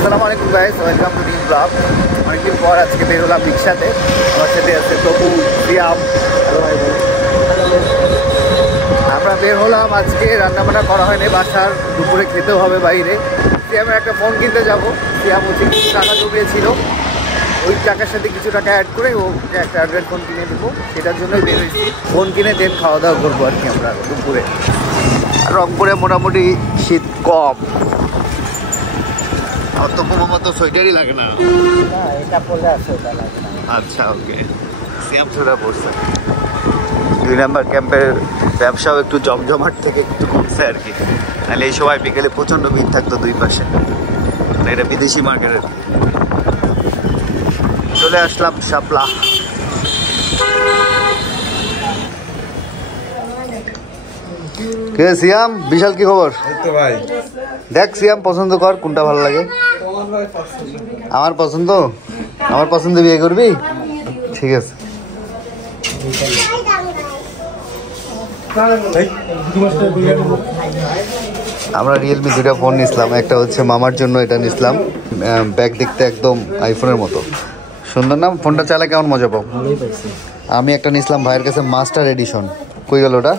আসসালামু আলাইকুম guys, welcome to new blog. অনেকদিন পর আজকে বের হলাম রিক্সাতে। আমার সাথে আছে তপু, সিয়াম। আমরা বের হলাম আজকে, রান্নাবান্না করা হয়নি, বাসার দুপুরে খেতেও হবে বাইরে। সিয়ামের একটা ফোন কিনতে যাবো। সিয়াম হচ্ছে কিছু টাকা জমিয়েছিল, ওই টাকার সাথে কিছু টাকা অ্যাড করে ওকে একটা অ্যান্ড্রয়েড ফোন কিনে দেবো। সেটার জন্যই বের হয়েছি, ফোন কিনে দেন খাওয়া দাওয়া করবো আর কি আমরা দুপুরে। রংপুরে মোটামুটি শীত কম। আমার তো মামা তো সোয়েটারই লাগে না। এটা পড়লে আছে, ওটা লাগে না। আচ্ছা, ওকে। সিয়াম সোয়েটার পড়ছে। 2 নম্বর ক্যাম্পের ব্যবসাও একটু জমজমাট থেকে একটু কমছে আর কি। তাহলে এই সময় বিকেলে প্রচণ্ড ভিড় থাকতো দুই পাশে। এটা বিদেশি মার্কেট আর কি। চলে আসলাম শাপলা। কে সিয়াম, বিশাল কি খবর? ভাই দেখ সিয়াম, পছন্দ কর কোনটা ভালো লাগে। আমার পছন্দ বিয়ে করবি? ঠিক আছে। আমরা রিয়েলমি 2টা ফোন নিছিলাম। একটা হচ্ছে মামার জন্য, এটা নিছিলাম। ব্যাগ দেখতে একদম আইফোনের মতো সুন্দর। না ফোনটা চালা কেমন মজা পাও? আমি একটা নিছিলাম ভাইয়ের কাছে, মাস্টার এডিশন। কই গেল ওটা?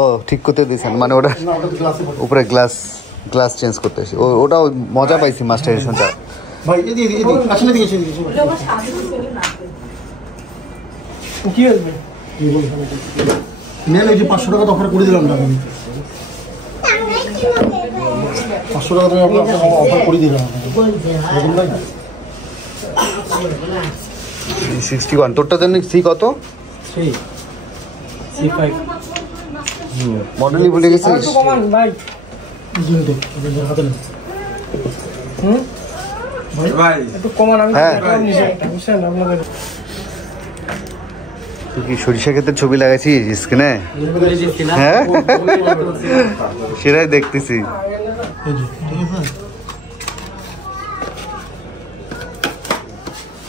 ও ঠিক করতে দিয়েছেন, মানে ওটা উপরে গ্লাস চেঞ্জ করতে এসে ওটাও মজা পাইছি মাস্টার এডিশনটা। কি আসবে নেন, ওই যে 500 টাকা তো অফার করে দিলাম। 500 টাকা তুমি অফার করে দিলাম। 61 তোরটা জন্য সি কত? C5 মডেলই ভুলে গেছিস? হ্যাঁ, তুই কি সরিষা ক্ষেতের ছবি লাগাইছিস স্ক্রিনে? হ্যাঁ, সেটাই দেখতেছি।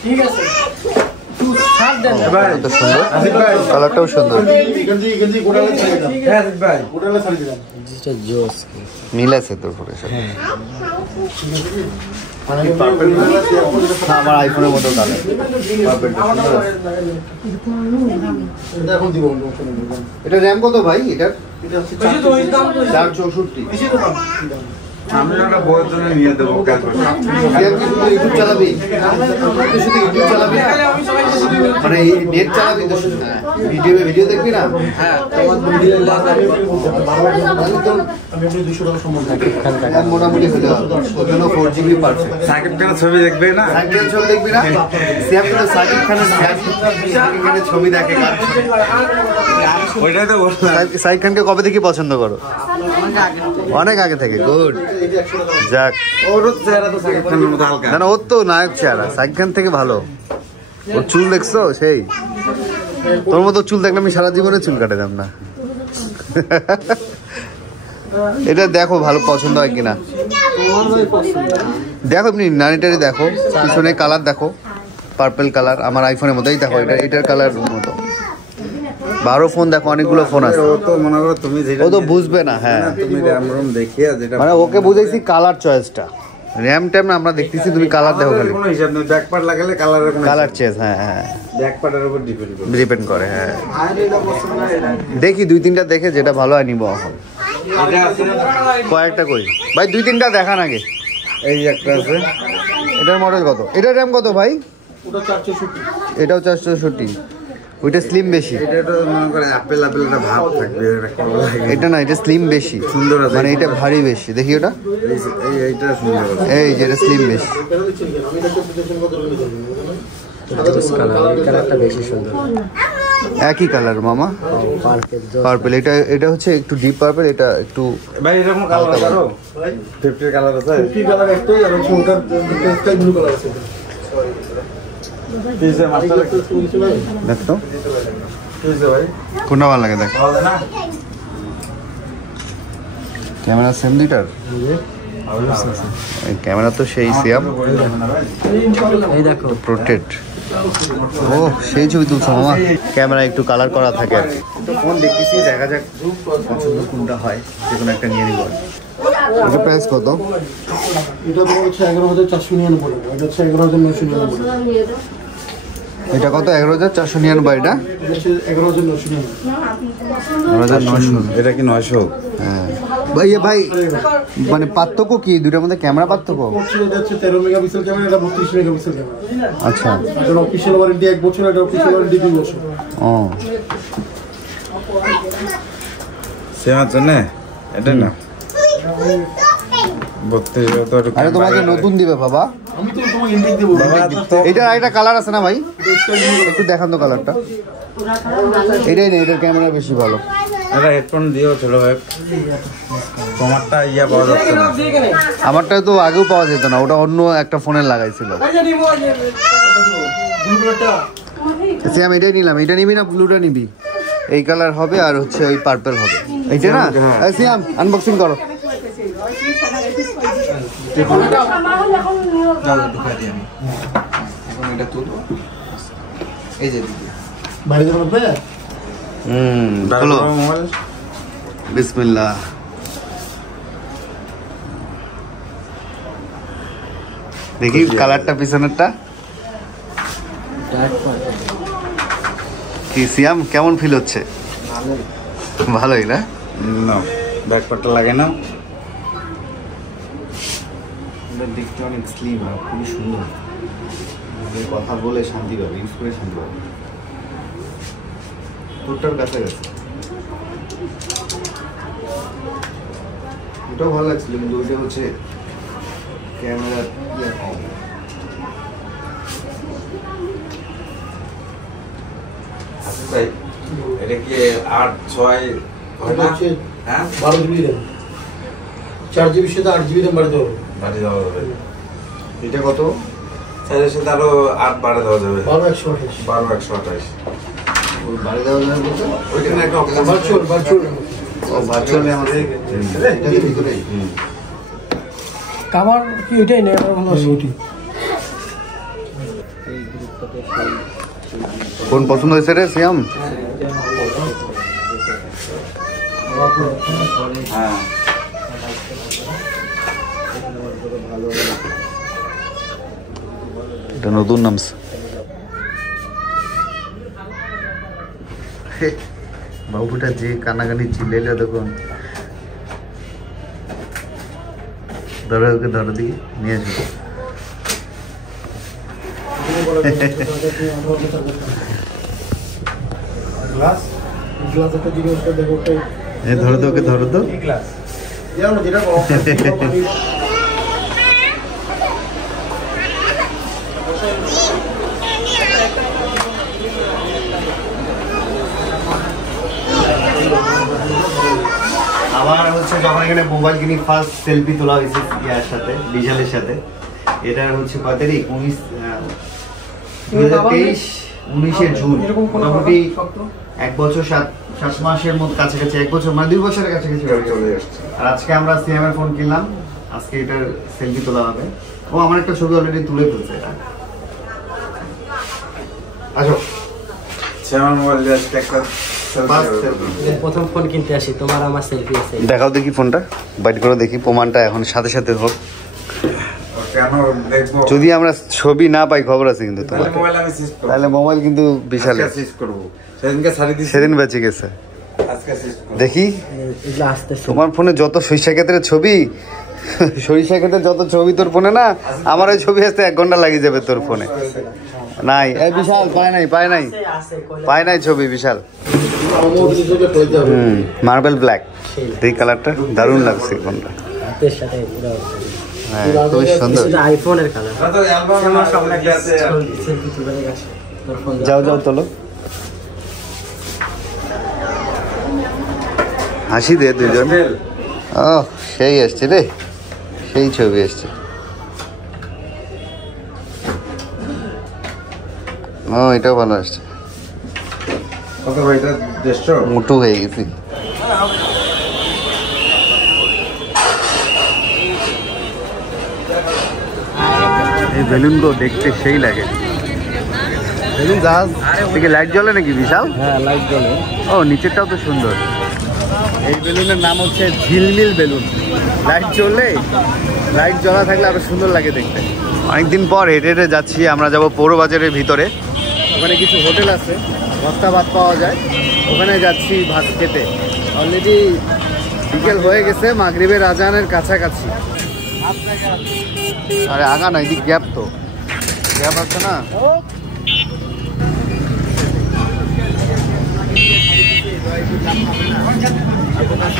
ঠিক আছে, কালারটাও সুন্দর, মিল আছে তোর পরে। আমার আইফোনের মতো কালার। এটা র্যাম কত ভাই? এটার 464। আমি একটা বইয়ের জন্য নিয়ে দেবো। ইউটিউব চালাবি? শুধু ইউটিউব চালাবি না, মানে নেট চালাবি তো? ভিডিও দেখবি না? মোটামুটি ওর জন্য 4GB পারছে। সাকিব খানের ছবি দেখবে না? সাকিব খানের ছবি দেখবি না? সিয়াম কিন্তু সাকিব খানের ছবি দেখে। ওইটাই তো বললাম। সাকিব খানকে কবে থেকে পছন্দ করো? অনেক আগে থেকে। গুড, যাক। ওর চেহারা তো সাকিব খানের মতো হালকা। না, ওর তো নায়ক চেহারা, সাকিব খান থেকে ভালো। ওর চুল দেখছো? সেই তোর মতো চুল দেখলে আমি সারা জীবনে চুল কাটাতাম না। এটা দেখো ভালো পছন্দ হয় কিনা দেখো। এমনি নানিটারি দেখো, পিছনে কালার দেখো, পার্পল কালার আমার আইফোনের মতোই দেখো। এটার কালার মতো 12 ফোন দেখো, অনেকগুলো ফোন আছে। ও তো মনে করো তুমি যেটা ও তো বুঝবে না। হ্যাঁ, তুমি র‍্যাম দেখিয়া যেটা মানে ওকে বুঝাইছি কালার চয়েসটা। র্যাম ট্যাম না আমরা দেখতেছি, তুমি কালার দেখো খালি। কোনো হিসাব নেই, ব্যাক পার্ট লাগালে কালারের কোনো কালার চেঞ্জ। হ্যাঁ হ্যাঁ, ব্যাক পার্টের উপর ডিপেন্ড করে। হ্যাঁ, দেখি 2-3টা দেখে যেটা ভালো হয় নিব। এখন কয়েকটা করি ভাই, 2-3টা দেখান আগে। এই একটা আছে, এটার মডেল কত? এটার র্যাম কত ভাই? এটাও 464। ওইটা স্লিম বেশি। এটা তো মনে করে আপেল একটা ভাব থাকবে। এটা না, এটা স্লিম বেশি সুন্দর আছে, মানে এটা ভারী বেশি। দেখি ওটা, এইটা সুন্দর। এই যে এটা স্লিম বেশি। কালারটা বেশি সুন্দর। একই কালার মামা, পার্পল। এটা হচ্ছে একটু ডিপ পার্পল, এটা একটু ভাই এরকম কালার আছে। 50 কালার আছে। 50 কালার একটাই, আর ওটার স্কাই ব্লু কালার আছে। পিছে মাস্টার দেখ তো পিছে ভাই কোনটা ভালো লাগে। দেখ ক্যামেরা সেম দুইটার। ক্যামেরা তো সেই সিয়াম, এই দেখো প্রোটেক্ট। ও সেই ছবি তুলছো মামা। ক্যামেরা একটু কালার করা থাকে আর কি। তো ফোন দেখতেছি, দেখা যাক পছন্দ কোনটা হয়, যে কোনো একটা নিয়ে নিব। এটা প্রাইস কত? এটা তোমার হচ্ছে 11,499, এটা হচ্ছে 11,999, এটা কত? 11,499। এটা এটা হচ্ছে 11,999। 11,900। এটা কি 900? হ্যাঁ ভাই ভাই, মানে পার্থক্য কি দুটার মধ্যে? ক্যামেরা পার্থক্য? এটা হচ্ছে 13 মেগাপিক্সেল ক্যামেরা, এটা 32 মেগাপিক্সেল ক্যামেরা। আচ্ছা। এটা অফিশিয়াল ওয়ারেন্টি 1 বছর, এটা অফিশিয়াল ওয়ারেন্টি 2 বছর। ও সেম আছে না? এটা না 32 তো আরে তোমাকে নতুন দিবে বাবা। আমি তো তোমাকে ইন্ডিক দেবো। এটার আরেকটা কালার আছে না ভাই? একটু দেখান তো কালারটা। এটাই না, এটার ক্যামেরা বেশি ভালো। এটা হেডফোন দিও ছোট ভাই, তোমারটা ইয়া পাওয়া যাচ্ছে না। আমারটা তো আগেও পাওয়া যেত না, ওটা অন্য একটা ফোনে লাগাইছিল। আমি এটাই নিলাম। এটা নিবি না ব্লুটা নিবি? এই কালার হবে আর হচ্ছে ওই পার্পল হবে। এইটা না? সিয়াম আনবক্সিং করো। বাইরে যাবেন আপনি? খোলো। মোবাইল বিসমিল্লাহ। দেখি কালারটা পিছনেরটা কি? সিয়াম কেমন ফিল হচ্ছে? ভালোই না? না ব্যাকপার্টটা লাগে না। দেখতে অনেক স্লিম আর খুবই সুন্দর। কথা বলে শান্তি পাবে, ইউজ করে শান্তি পাবে। তোরটার কাছাকাছি ওটাও ভালো লাগছিল, কিন্তু ওইটা হচ্ছে ক্যামেরা কম। আচ্ছা ভাই, এটা কি 8/6 এটা হচ্ছে হ্যাঁ 12 জিবি র্যাম, 4 জিবি সাথে 8 জিবি র্যাম বাড়িতে হবে। বাড়ি দেওয়া যাবে। এটা কত? চাইলে সাথে আরো 8 বাড়ে দেওয়া যাবে। 12/128 12/128। ওই বাড়ি দেওয়া যাবে বলতে? ওইখানে একটা অপশন ভার্চুয়াল র্যাম। ও ভার্চুয়ালি আমাদের এটার ভিতরেই। কাভার কি এটাই নেই, আমার ভালো আছে ওটি। কোন পছন্দ হয়েছে রে সিয়াম? হ্যাঁ এটা নতুন নামছে। বাবুটা যে কানাকানি চিল্লাইলো তখন। ধরো ওকে, ধরো দিকে নিয়ে আসো। গ্লাস একটা জিনিসটা দেখো, একটা ধরো তো ওকে, ধরো তো। যেমন যেটা আমার হচ্ছে যখন এখানে মোবাইল কিনি ফার্স্ট সেলফি তোলা হয়েছে ইয়ার সাথে, ডিজেলের সাথে। এটা হচ্ছে কত তারিখ? 2023 জুন। মোটামুটি 1 বছর 7 মাসের মতো কাছাকাছি, 1 বছর মানে 2 বছরের কাছাকাছি চলে আসছে। আর আজকে আমরা সিএম এর ফোন কিনলাম, আজকে এটার সেলফি তোলা হবে। ও আমার একটা ছবি অলরেডি তুলে ফেলছে এটা। আসো সেমন মোবাইল জাস্ট একটা প্রথম ফোন কিনতে আসি, তোমার আমার সেলফি আছে। দেখাও দেখি ফোনটা, বাইট করে দেখি। প্রমাণটা এখন সাথে সাথে হোক। কেন দেখবো? যদি আমরা ছবি না পাই খবর আছে কিন্তু তোমার। মোবাইল আমি সিজ করব। তাহলে মোবাইল কিন্তু বিশাল। আজকে সিজ করব। সেদিনকে ছাড়ি দিছি। সেদিন বেঁচে গেছে। আজকে সিজ করব। দেখি এগুলো আসতেছে। তোমার ফোনে যত সরিষা ক্ষেত্রের ছবি, সরিষা ক্ষেত্রের যত ছবি তোর ফোনে না, আমার ওই ছবি আসতে 1 ঘন্টা লাগিয়ে যাবে তোর ফোনে। নাই এই বিশাল পায় নাই, পায় নাই, পায় নাই ছবি বিশাল। মার্বেল ব্ল্যাক, এই কালারটা দারুণ লাগছে ফোনটা। হাতের সাথে পুরো হ্যাঁ খুবই সুন্দর। এটা আইফোনের কালার। তো অ্যালবাম আমার সব লেখা আছে। সেলফি তুলে গেছে তোর ফোন। যাও যাও তোলো, হাসি দে দুজন। ও সেই আসছে রে, সেই ছবি আসছে। ও এটাও ভালো আসছে। কত ভাই এটা 150? মোটু হয়ে গেছি। এই বেলুনগুলো দেখতে সেই লাগে। বেলুন জাহাজ থেকে লাইট জ্বলে নাকি বিশাল? হ্যাঁ লাইট জ্বলে। ও নিচেরটাও তো সুন্দর। এই বেলুনের নাম হচ্ছে ঝিলমিল বেলুন। লাইট জ্বললে, লাইট জ্বলা থাকলে আরো সুন্দর লাগে দেখতে। অনেকদিন পর হেঁটে হেঁটে যাচ্ছি, আমরা যাব পৌর বাজারের ভিতরে। ওখানে কিছু হোটেল আছে, বস্তা ভাত পাওয়া যায়, ওখানে যাচ্ছি ভাত খেতে। অলরেডি বিকেল হয়ে গেছে, মাগরিবের আজানের কাছাকাছি। আরে আগা না, এদিক গ্যাপ তো, গ্যাপ আছে না।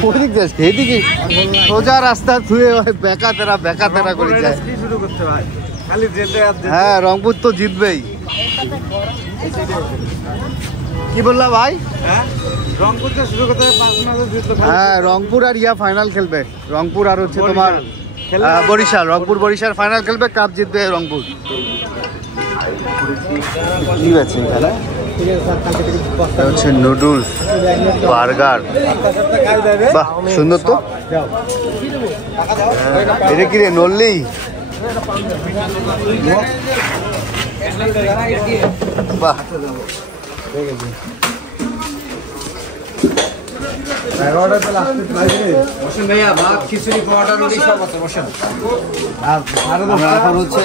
ওদিক যাস, এদিকে সোজা রাস্তা ধুয়ে বেকা তেরা করে যায়। কি শুরু করতে ভাই, খালি যেতে আর যেতে। হ্যাঁ, রংপুর তো জিতবেই। কি বললা ভাই? হ্যাঁ, রংপুর থেকে শুরু করতে 5 ম্যাচে জিতলো। হ্যাঁ, রংপুর আর ইয়া ফাইনাল খেলবে। রংপুর আর হচ্ছে তোমার বরিশাল। রংপুর বরিশাল ফাইনাল খেলবে, কাপ জিতবে রংপুর। কি আছে এখানে? এটা হচ্ছে নুডলস, বার্গার। বাহ, সুন্দর তো। এটা কি রে, নল্লি? বাহ, এখন হচ্ছে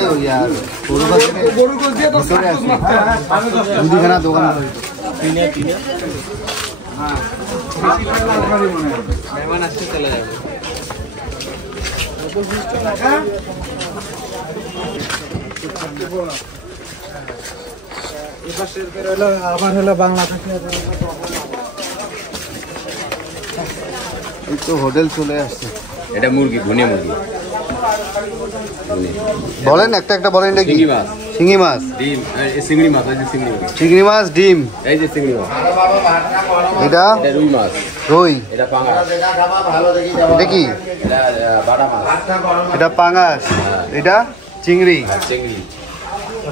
মুদিখানা দোকান। আবার হলো বাংলা থেকে এই তো হোটেল চলে আসছে। এটা মুরগি, ঘুনে মুরগি। বলেন একটা একটা বলেন। এটা কি? চিংড়ি মাছ, চিংড়ি মাছ, ডিম, এই চিংড়ি মাছ, এই যে চিংড়ি মাছ, চিংড়ি মাছ, ডিম। এই যে চিংড়ি মাছ। এটা এটা রুই মাছ, রুই। এটা পাঙাশ, এটা কি? এটা বাটা মাছ, এটা পাঙাশ, এটা চিংড়ি। চিংড়ি।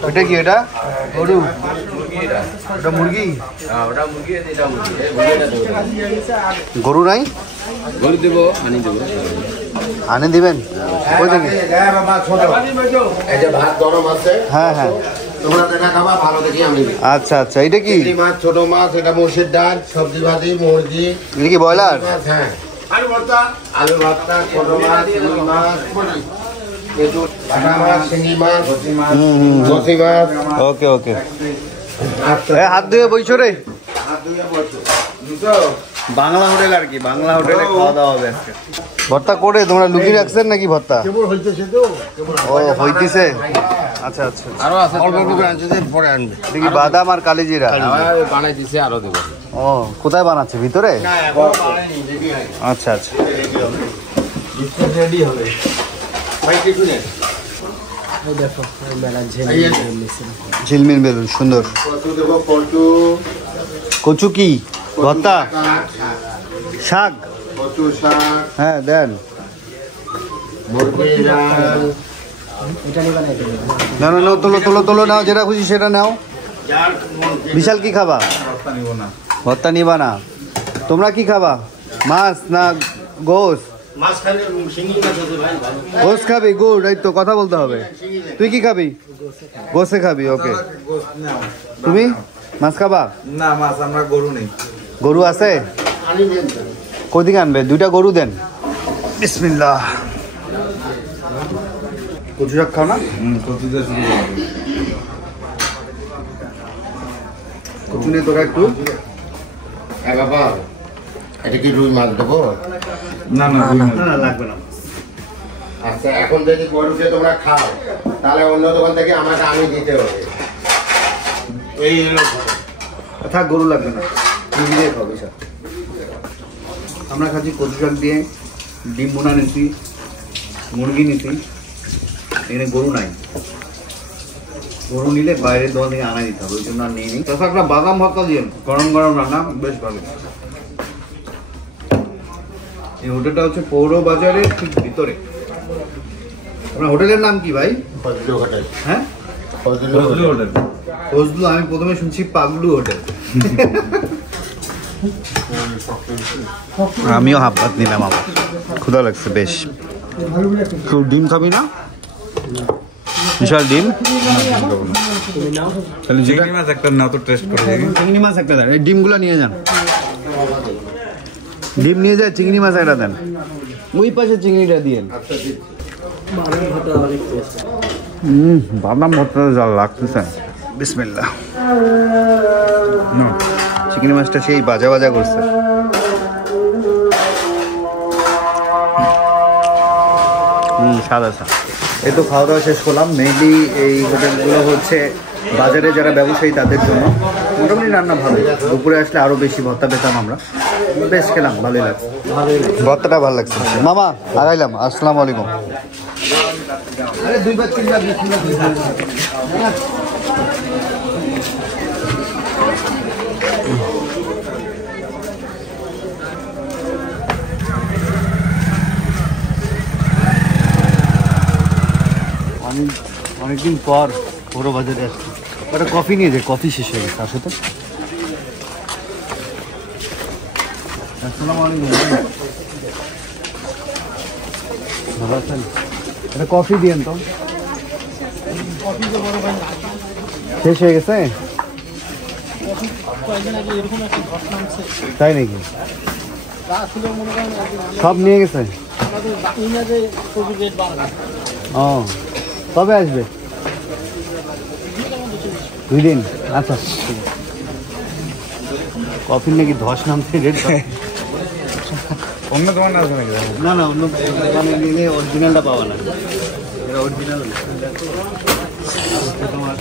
এটা কি? এটা গরু, মুরগি এটা। এটা মুরগি। ওটা মুরগি, এটা মুরগি। এই মুরগিটা দেবো। গরু নাই? গরু দেবো, আনি দেবো। আনে দিবেন কই থেকে? এই যে ভাত গরম আছে, হ্যাঁ হ্যাঁ, তোমরা দেখা খাবা, ভালো দেখি আমি দিই। আচ্ছা আচ্ছা। এটা কি? চিংড়ি মাছ, ছোট মাছ, এটা মসুর ডাল, সবজি ভাজি, মুরগি এটা কি ব্রয়লার? মাছ, হ্যাঁ, আলু ভর্তা, ছোট মাছ, রুই মাছ, একটু বাটা মাছ, শিঙি মাছ, বসি মাছ। ওকে ওকে। হাত ধুয়ে বইছো রে। বাংলা হোটেল আর কি, বাংলা হোটেলে খাওয়া দাওয়া হবে আজকে। ভর্তা করে তোমরা লুকিয়ে রাখছেন নাকি ভর্তা? ও হইতেছে। আচ্ছা আচ্ছা। আরো আছে, অল্প অল্প করে আনছে যে পরে আনবে। দেখি বাদাম আর কালিজিরা। বানাই দিছে, আরো দেবো। ও, কোথায় বানাচ্ছে? ভিতরে? আচ্ছা আচ্ছা। রেডি হবে ভাই কিছু নেই। এই দেখো মেলা ঝিলমিল বেলুন, সুন্দর। কচু দেবো, কচু, কচু কি? ভর্তা, শাক। কচু শাক, হ্যাঁ দেন। মুরগি ডাল, এটা নিবা না, এটা নিবা। না না, নাও, তোলো তোলো তোলো, নাও যেটা খুশি সেটা নাও। বিশাল কি খাবা? ভর্তা নিবা না? তোমরা কি খাবা? মাছ না গোস? মাছ খাইলে শিঙি মাছ আছে ভাই, ভালো। গোস খাবি? গুড, এই তো কথা বলতে হবে। তুই কি খাবি? গোসে খাবি, ওকে। তুমি মাছ খাবা? না, মাছ আমরা গরু নেই। গরু আছে? আনি দেন। কদিকে আনবে? 2টা গরু দেন। বিসমিল্লাহ। কচু শাক খাও না? কচু দিয়ে শুরু করবো। কচু নিয়ে তোরা একটু। হ্যাঁ বাবা, এটা কি রুই মাছ দেবো? না না, না না, লাগবে না। আচ্ছা, এখন যদি গরুকে তোমরা খাও, তাহলে অন্য দোকান থেকে আমাকে আমি দিতে হবে। এই হলো থাক, গরু লাগবে না, মুরগি দিয়ে খাও বিশাল। আমরা খাচ্ছি কচু শাক দিয়ে, ডিম বোনা নিচ্ছি, মুরগি নিচ্ছি। এখানে গরু নাই। গরু নিলে বাইরের দোকান থেকে আনা দিতে হবে, ওই জন্য আর নিয়ে নিই। তাছাড়া একটা বাদাম ভর্তা দিয়ে গরম গরম রান্না, বেশ ভালো। এই হোটেলটা হচ্ছে পৌর বাজারের ঠিক ভিতরে। আপনার হোটেলের নাম কি ভাই? ফজলু হোটেল। হ্যাঁ, ফজলু হোটেল। ফজলু। আমি প্রথমে শুনছি পাগলু হোটেল। আমিও হাফ ভাত নিলাম, আমার ক্ষুধা লাগছে বেশ। কেউ ডিম খাবি না? বিশাল ডিম। তাহলে চিংড়ি মাছ একটা নাও তো টেস্ট করে দেখি। চিংড়ি মাছ একটা দেন, এই ডিমগুলো নিয়ে যান। ডিম নিয়ে যায়, চিংড়ি মাছ একটা দেন, ওই পাশে চিংড়িটা দিয়েন। বাদাম ভর্তা অনেক টেস্ট। বাদাম ভর্তা যা লাগতেছে। বিসমিল্লাহ। চিংড়ি মাছটা সেই বাজা বাজা করছে। সাদা সাদা। এই তো খাওয়া দাওয়া শেষ করলাম। মেইনলি এই হোটেলগুলো হচ্ছে বাজারে যারা ব্যবসায়ী তাদের জন্য। মোটামুটি রান্না ভালো, দুপুরে আসলে আরও বেশি ভর্তা পেতাম আমরা। বেশ খেলাম, ভালোই লাগছে, ভর্তাটা ভালো লাগছে। মামা আগাইলাম, আসসালামু আলাইকুম। আরে দুইবার তিনবার অনেকদিন পর বড় বাজারে আসছি। ওটা কফি নিয়ে যায়, কফি শেষ হয়ে গেছে। আসো তো। আসসালামু আলাইকুম। ভালো আছেন? এটা কফি দিয়েন তো। শেষ হয়ে গেছে তাই নাকি? সব নিয়ে গেছে? ও, কবে আসবে? 2 দিন। আচ্ছা, কফির নাকি ধস নামছে রেট। অন্য দোকানে আছে নাকি? না না, অন্য দোকানে নিলে অরিজিনালটা পাওয়া না। এটা অরিজিনাল তোমার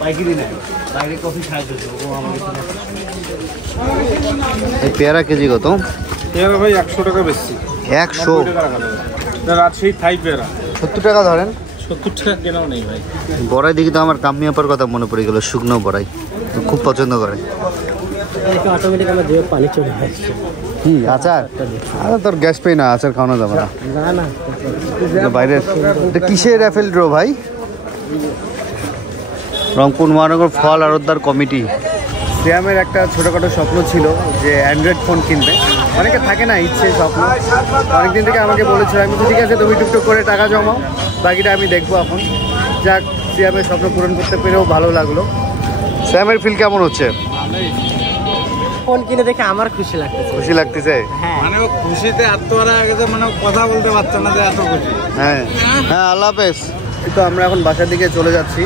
বাইকেরই নেয়, বাইরে কফি সাহায্য। এই পেয়ারা কেজি কত? পেয়ারা ভাই 100 টাকা বেশি। 100 রাজশাহী থাই পেয়ারা 70 টাকা ধরেন। 70 টাকা কেনাও নেই ভাই। বড়াই দেখি তো আমার কাম্মি আপার কথা মনে পড়ে গেল। শুকনো বড়াই খুব পছন্দ করে। অটোমেটিক আমার জিভে পানি চলে আসছে। কি আচার? আরে তোর গ্যাস পেয়ে না, আচার খাওয়ানো যাবে না। না না, বাইরে কিসের অ্যাপেল ড্র ভাই? রংপুর মহানগর ফল আড়তদার কমিটি। শ্যামের একটা ছোটোখাটো স্বপ্ন ছিল যে অ্যান্ড্রয়েড ফোন কিনবে। অনেকে থাকে না ইচ্ছে, স্বপ্ন। অনেকদিন থেকে আমাকে বলেছিল, আমি তো ঠিক আছে তুমি টুকটুক করে টাকা জমাও, বাকিটা আমি দেখবো এখন। যাক, শ্যামের স্বপ্ন পূরণ করতে পেরেও ভালো লাগলো। শ্যামের ফিল কেমন হচ্ছে? ফোন কিনে দেখে আমার খুশি লাগতেছে। খুশি লাগতেছে? হ্যাঁ, মানে ও খুশিতে আত্মহারা হয়ে গেছে, মানে কথা বলতে পারছে না যে এত খুশি। হ্যাঁ হ্যাঁ, আল্লাহ হাফেজ। তো আমরা এখন বাসার দিকে চলে যাচ্ছি।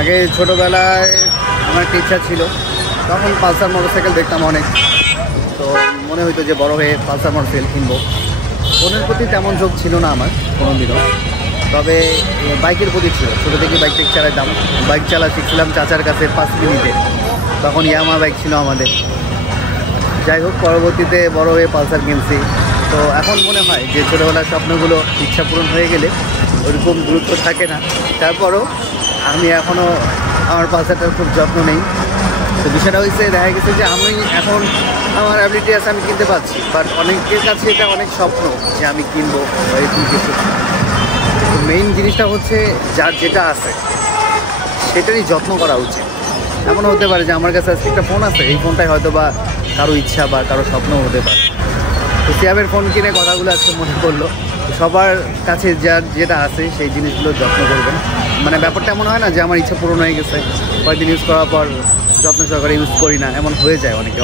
আগে ছোটোবেলায় আমার একটা ইচ্ছা ছিল, তখন পালসার মোটরসাইকেল দেখতাম অনেক, তো মনে হইতো যে বড় হয়ে পালসার মোটরসাইকেল কিনবো। ফোনের প্রতি তেমন ঝোঁক ছিল না আমার কোনোদিনও, তবে বাইকের প্রতি ছিল। ছোটো থেকে বাইক চালাতাম। বাইক চালা শিখছিলাম চাচার কাছে 5 মিনিটে, তখন ইয়ামা বাইক ছিল আমাদের। যাই হোক, পরবর্তীতে বড় হয়ে পালসার কিনছি। তো এখন মনে হয় যে ছোটোবেলার স্বপ্নগুলো ইচ্ছা পূরণ হয়ে গেলে ওরকম গুরুত্ব থাকে না। তারপরও আমি এখনও আমার পালসারটার খুব যত্ন নেই। তো বিষয়টা হয়েছে, দেখা গেছে যে আমি এখন আমার অ্যাবিলিটি আছে, আমি কিনতে পারছি, বাট অনেকের কাছে এটা অনেক স্বপ্ন যে আমি কিনবো বা এরকম কিছু। তো মেইন জিনিসটা হচ্ছে যার যেটা আছে সেটারই যত্ন করা উচিত। এমন হতে পারে যে আমার কাছে আজকে একটা ফোন আছে, এই ফোনটাই হয়তো বা কারো ইচ্ছা বা কারো স্বপ্নও হতে পারে। তো সিয়ামের ফোন কিনে কথাগুলো আজকে মনে পড়লো। সবার কাছে যার যেটা আছে সেই জিনিসগুলো যত্ন করবেন। মানে ব্যাপারটা এমন হয় না যে আমার ইচ্ছা পূরণ হয়ে গেছে, কয়েকদিন ইউজ করার পর যত্ন সহকারে ইউজ করি না, এমন হয়ে যায় অনেকে।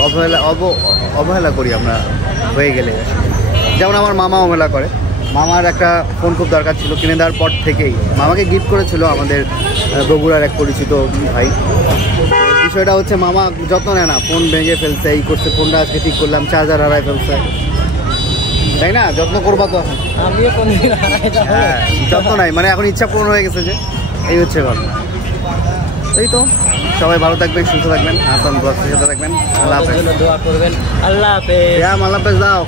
অবহেলা করি আমরা হয়ে গেলে। যেমন আমার মামা অবহেলা করে। মামার একটা ফোন খুব দরকার ছিল, কিনে দেওয়ার পর থেকেই মামাকে গিফট করেছিল আমাদের বগুড়ার এক পরিচিত ভাই। বিষয়টা হচ্ছে মামা যত্ন নেয় না, ফোন ভেঙে ফেলছে, এই করছে, ফোনটা আজকে ঠিক করলাম, চার্জার হারায় ফেলছে, তাই না? যত্ন করবা তো এখন। আমিও কোনদিন হারাই যাবো। হ্যাঁ, যত্ন নাই, মানে এখন ইচ্ছা পূরণ হয়ে গেছে যে, এই হচ্ছে ঘটনা। এই তো, সবাই ভালো থাকবেন, সুস্থ থাকবেন, হাসান ব্লগসের সাথে থাকবেন। আল্লাহ হাফেজ। দোয়া করবেন। আল্লাহ হাফেজ। আল্লাহ হাফেজ দাও।